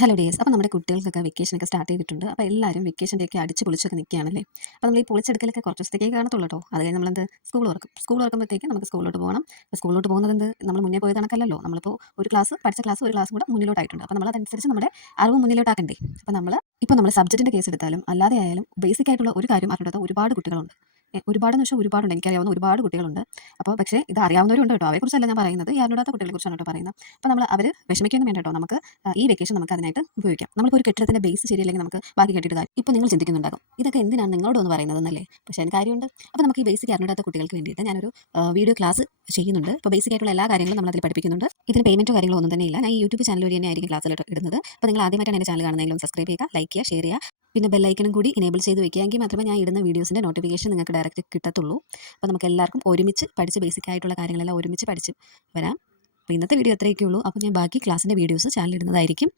Hello days. അപ്പോൾ നമ്മുടെ കുട്ടികൾക്കൊക്കെ വെക്കേഷനൊക്കെ സ്റ്റാർട്ട് ചെയ്തിട്ടുണ്ട്. അപ്പോൾ എല്ലാവരും വെക്കേഷൻ്റെയൊക്കെ അടിച്ച് പൊളിച്ചൊക്കെ നിൽക്കുകയാണല്ലേ. അപ്പോൾ നമ്മൾ ഈ പൊളിച്ചെടുക്കലൊക്കെ കുറച്ച് ദിവസത്തേക്കേ കാണത്തുള്ളൂ കേട്ടോ. അത് കഴിഞ്ഞ് നമ്മളെന്ത് സ്കൂൾ തുറക്കും. സ്കൂൾ തുറക്കുമ്പോഴത്തേക്ക് നമുക്ക് സ്കൂളിലോട്ട് പോകണം. അപ്പോൾ സ്കൂളിലോട്ട് പോകുന്നത് എന്ത് നമ്മൾ മുന്നേ പോയ കണക്കല്ലല്ലോ. നമ്മളിപ്പോൾ ഒരു ക്ലാസ് പഠിച്ച ക്ലാസ് ഒരു ക്ലാസ്സും കൂടെ മുന്നിലോട്ടായിട്ടുണ്ട്. അപ്പോൾ നമ്മൾ അതനുസരിച്ച് നമ്മുടെ അറിവ് മുന്നിലോട്ടാക്കണ്ടേ. അപ്പോൾ നമ്മൾ സബ്ജക്റ്റിൻ്റെ കേസ് എടുത്താലും അല്ലാതെ ആയാലും ബേസിക് ആയിട്ടുള്ള ഒരു കാര്യം അറിഞ്ഞിടാത്ത ഒരുപാട് കുട്ടികളുണ്ട്. ഒരുപാടെന്ന് വെച്ചാൽ ഒരുപാടുണ്ട്. എനിക്കറിയാവുന്ന ഒരുപാട് കുട്ടികളുണ്ട്. അപ്പോൾ പക്ഷേ ഇത് അറിയാവുന്നവരുണ്ട് കേട്ടോ. അവരെക്കുറിച്ചല്ല ഞാൻ പറയുന്നത്. ഈ അറിഞ്ഞിടാത്ത കുട്ടികളെക്കുറിച്ചാണ് കേട്ടോ പറയുന്നത്. അപ്പോൾ അവർ വിഷമിക്കൊന്നും വേണ്ട കേട്ടോ. നമുക്ക് ഈ വെക്കേഷൻ നമുക്ക് അതിനായിട്ട് ഉപയോഗിക്കാം. നമ്മളിപ്പോൾ ഒരു കെട്ടിടത്തിൻ്റെ ബേസ് ശരിയല്ലെങ്കിൽ നമുക്ക് ബാക്കി കെട്ടിയിട്ട് കാര്യം. ഇപ്പോൾ നിങ്ങൾ ചിന്തിക്കുന്നുണ്ടാകും, ഇതൊക്കെ എന്തിനാണ് നിങ്ങളോടൊന്ന് പറയുന്നതെന്നല്ലേ. പക്ഷേ അതിന് കാര്യമുണ്ട്. അപ്പോൾ നമുക്ക് ഈ ബേസിക് അറിഞ്ഞിടാത്ത കുട്ടികൾക്ക് വേണ്ടിയിട്ട് ഞാനൊരു വീഡിയോ ക്ലാസ് ചെയ്യുന്നുണ്ട്. അപ്പോൾ ബേസിക് ആയിട്ടുള്ള എല്ലാ കാര്യങ്ങളും നമ്മളതിൽ പഠിപ്പിക്കുന്നുണ്ട്. ഇതിന് പേയ്മെൻറ്റോ കാര്യങ്ങളോ ഒന്നും തന്നെ ഇല്ല. ഞാൻ ഈ യൂട്യൂബ് ചാനൽ വഴി തന്നെ ആയിരിക്കും ക്ലാസ്സിൽ ഇടുന്നത്. അപ്പോൾ നിങ്ങൾ ആദ്യമായിട്ടാണ് എൻ്റെ ചാനൽ കാണുന്നതെങ്കിലും സബ്സ്ക്രൈബ് ചെയ്യുക, ലൈക്ക് ചെയ്യുക, ഷെയർ ചെയ്യുക. പിന്നെ ബെല്ലൈക്കനും കൂടി എനേബിൾ ചെയ്ത് വെക്കുക. എങ്കിൽ മാത്രമേ ഞാൻ ഇടുന്ന വീഡിയോസിൻ്റെ നോട്ടിഫിക്കേഷൻ നിങ്ങൾക്ക് ഡയറക്റ്റ് കിട്ടത്തുള്ളൂ. അപ്പോൾ നമുക്ക് എല്ലാവർക്കും ഒരുമിച്ച് പഠിച്ച് ബേസിക് ആയിട്ടുള്ള കാര്യങ്ങളെല്ലാം ഒരുമിച്ച് പഠിച്ച് വരാം. അപ്പോൾ ഇന്നത്തെ വീഡിയോ അത്രയൊക്കെ ഉള്ളൂ. അപ്പോൾ ഞാൻ ബാക്കി ക്ലാസ്സിൻ്റെ വീഡിയോസ് ചാനലിൽ ഇടുന്നതായിരിക്കും.